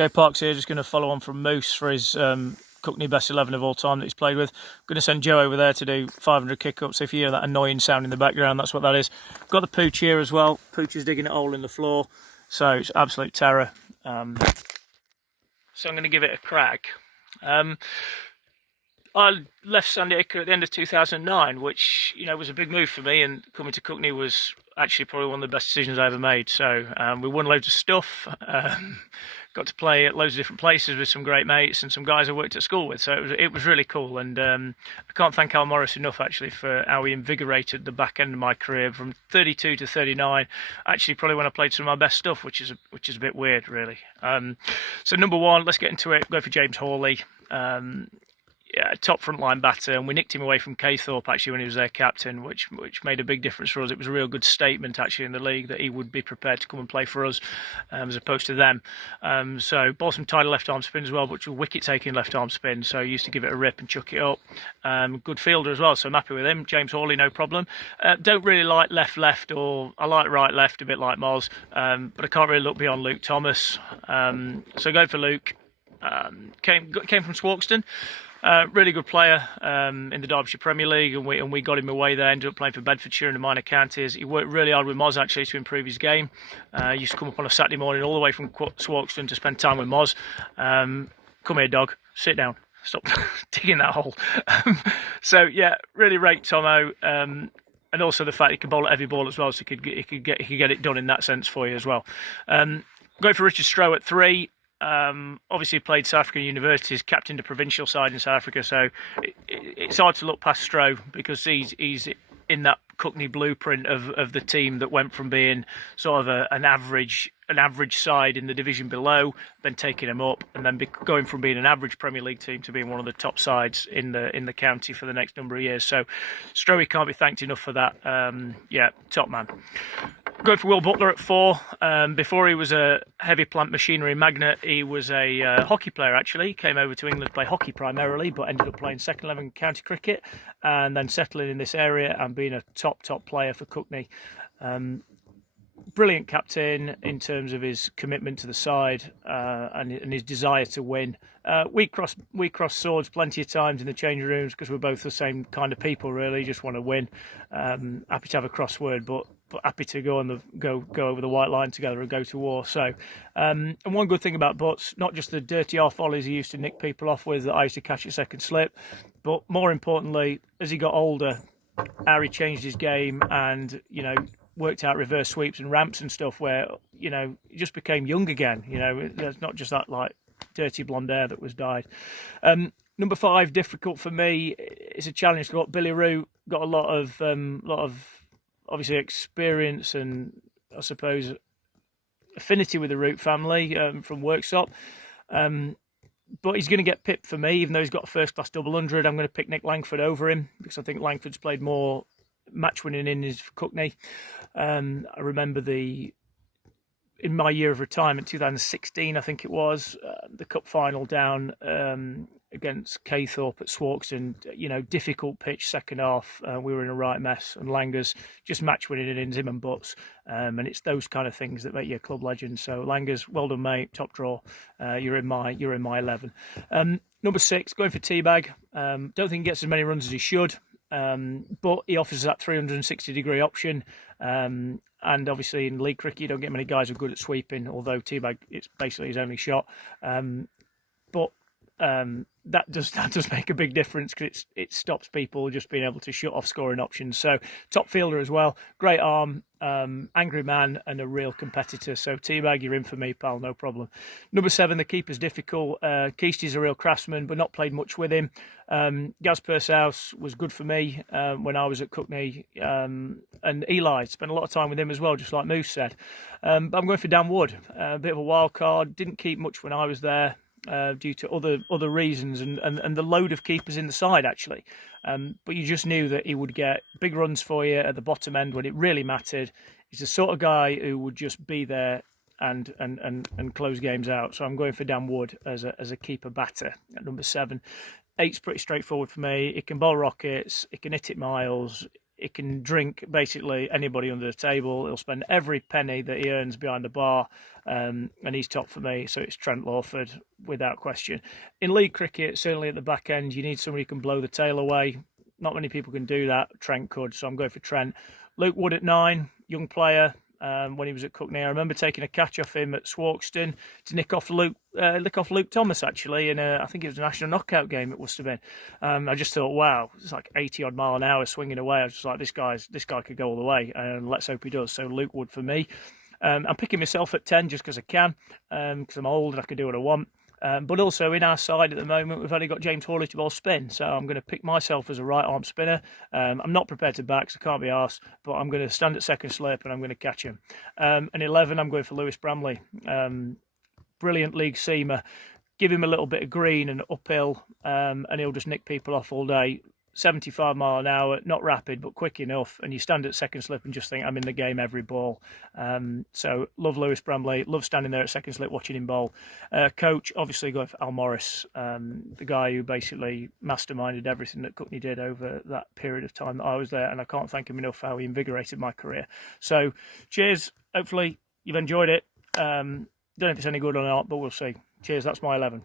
Okay, Parks here, just going to follow on from Moose for his Cuckney best 11 of all time that he's played with. I'm going to send Joe over there to do 500 kick-ups. If you hear that annoying sound in the background, that's what that is. Got the Pooch here as well. Pooch is digging a hole in the floor, so it's absolute terror. So I'm going to give it a crack. I left Sandy Acre at the end of 2009, which, you know, was a big move for me, and coming to Cuckney was actually probably one of the best decisions I ever made. So we won loads of stuff, got to play at loads of different places with some great mates and some guys I worked at school with, so it was really cool. And I can't thank Al Morris enough actually for how he invigorated the back end of my career from 32 to 39, actually probably when I played some of my best stuff, which is a bit weird really. So number one, let's get into it. Go for James Hawley. Yeah, top frontline batter, and we nicked him away from Caythorpe actually when he was their captain, which made a big difference for us. It was a real good statement actually in the league that he would be prepared to come and play for us as opposed to them. So bowled some tidy left arm spin as well, which was wicket taking left arm spin, so he used to give it a rip and chuck it up. Good fielder as well, so I'm happy with him. James Hawley, no problem. Don't really like left, or I like right a bit like Moz, but I can't really look beyond Luke Thomas. So go for Luke. Came from Swarkston. Really good player in the Derbyshire Premier League, and we got him away there. Ended up playing for Bedfordshire in the minor counties. He worked really hard with Moz actually to improve his game. Used to come up on a Saturday morning all the way from Swarkston to spend time with Moz. Come here, dog. Sit down. Stop digging that hole. So yeah, really rate Tomo. And also the fact he could bowl at every ball as well, so he could get it done in that sense for you as well. Go for Richard Stroh at 3. Obviously played South African universities, captained a provincial side in South Africa, so it's hard to look past Stroh because he's in that Cuckney blueprint of the team that went from being sort of an average side in the division below, then taking them up, and then going from being an average Premier League team to being one of the top sides in the county for the next number of years. So Stroh can't be thanked enough for that. Yeah, top man. Going for Will Butler at 4. Before he was a heavy plant machinery magnate, he was a hockey player actually. He came over to England to play hockey primarily, but ended up playing second 11 county cricket and then settling in this area and being a top player for Cuckney. Brilliant captain in terms of his commitment to the side and his desire to win. We crossed swords plenty of times in the changing rooms because we're both the same kind of people really, just want to win. Happy to have a crossword, but happy to go over the white line together and go to war. So, and one good thing about Butts, not just the dirty off volleys he used to nick people off with that I used to catch at second slip, but more importantly, as he got older, how he changed his game and, you know, worked out reverse sweeps and ramps and stuff where, you know, he just became young again. You know, there's not just that like dirty blonde hair that was dyed. Number 5, difficult for me. It's a challenge. Got Billy Roo, got a lot of obviously experience and I suppose affinity with the Root family from Worksop. But he's going to get pipped for me, even though he's got a first-class double 100. I'm going to pick Nick Langford over him because I think Langford's played more match-winning innings for Cuckney. I remember in my year of retirement, 2016, I think it was, the cup final down against Caythorpe at Swarkston. You know, difficult pitch, second half. We were in a right mess, and Langers just match-winning innings, him and Butts. And it's those kind of things that make you a club legend. So Langers, well done, mate. Top draw. You're in my 11. Number 6, going for Teabag. Don't think he gets as many runs as he should. But he offers that 360-degree option. And obviously in league cricket, you don't get many guys who are good at sweeping, although Teabag, it's basically his only shot. But that does make a big difference because it stops people just being able to shut off scoring options. So top fielder as well, great arm, angry man and a real competitor. So Teabag, you're in for me, pal, no problem. Number 7, the keeper's difficult. Keisty's a real craftsman, but not played much with him. Gaz Pursehouse was good for me when I was at Cuckney, and Eli, spent a lot of time with him as well, just like Moose said. But I'm going for Dan Wood, a bit of a wild card. Didn't keep much when I was there. Due to other reasons and the load of keepers in the side actually, but you just knew that he would get big runs for you at the bottom end when it really mattered. He's the sort of guy who would just be there and close games out. So I'm going for Dan Wood as a keeper batter at number 7. 8's pretty straightforward for me. It can bowl rockets, it can hit it miles. he can drink basically anybody under the table. He'll spend every penny that he earns behind the bar, and he's top for me. So it's Trent Lawford without question. In league cricket, certainly at the back end, you need somebody who can blow the tail away. Not many people can do that. Trent could, so I'm going for Trent. Luke Wood at 9, young player. When he was at Cuckney, I remember taking a catch off him at Swarkston to lick off Luke Thomas, actually, in I think it was a national knockout game. It must have been. I just thought, wow, it's like 80 odd mile an hour swinging away. I was just like, this guy could go all the way, and let's hope he does. So Luke Wood for me. I'm picking myself at 10 just because I can, because I'm old and I can do what I want. But also in our side at the moment, we've only got James Hawley to bowl spin, so I'm going to pick myself as a right arm spinner. I'm not prepared to back, so I can't be arsed, but I'm going to stand at second slip and I'm going to catch him. And 11, I'm going for Lewis Bramley. Brilliant league seamer. Give him a little bit of green and uphill, and he'll just nick people off all day. 75 mile an hour, not rapid but quick enough, and you stand at second slip and just think, I'm in the game every ball. So love Lewis Bramley, love standing there at second slip watching him bowl. Coach, obviously going for Al Morris, the guy who basically masterminded everything that Cuckney did over that period of time that I was there, and I can't thank him enough for how he invigorated my career. So cheers, hopefully you've enjoyed it. Don't know if it's any good or not, but we'll see. Cheers, that's my 11.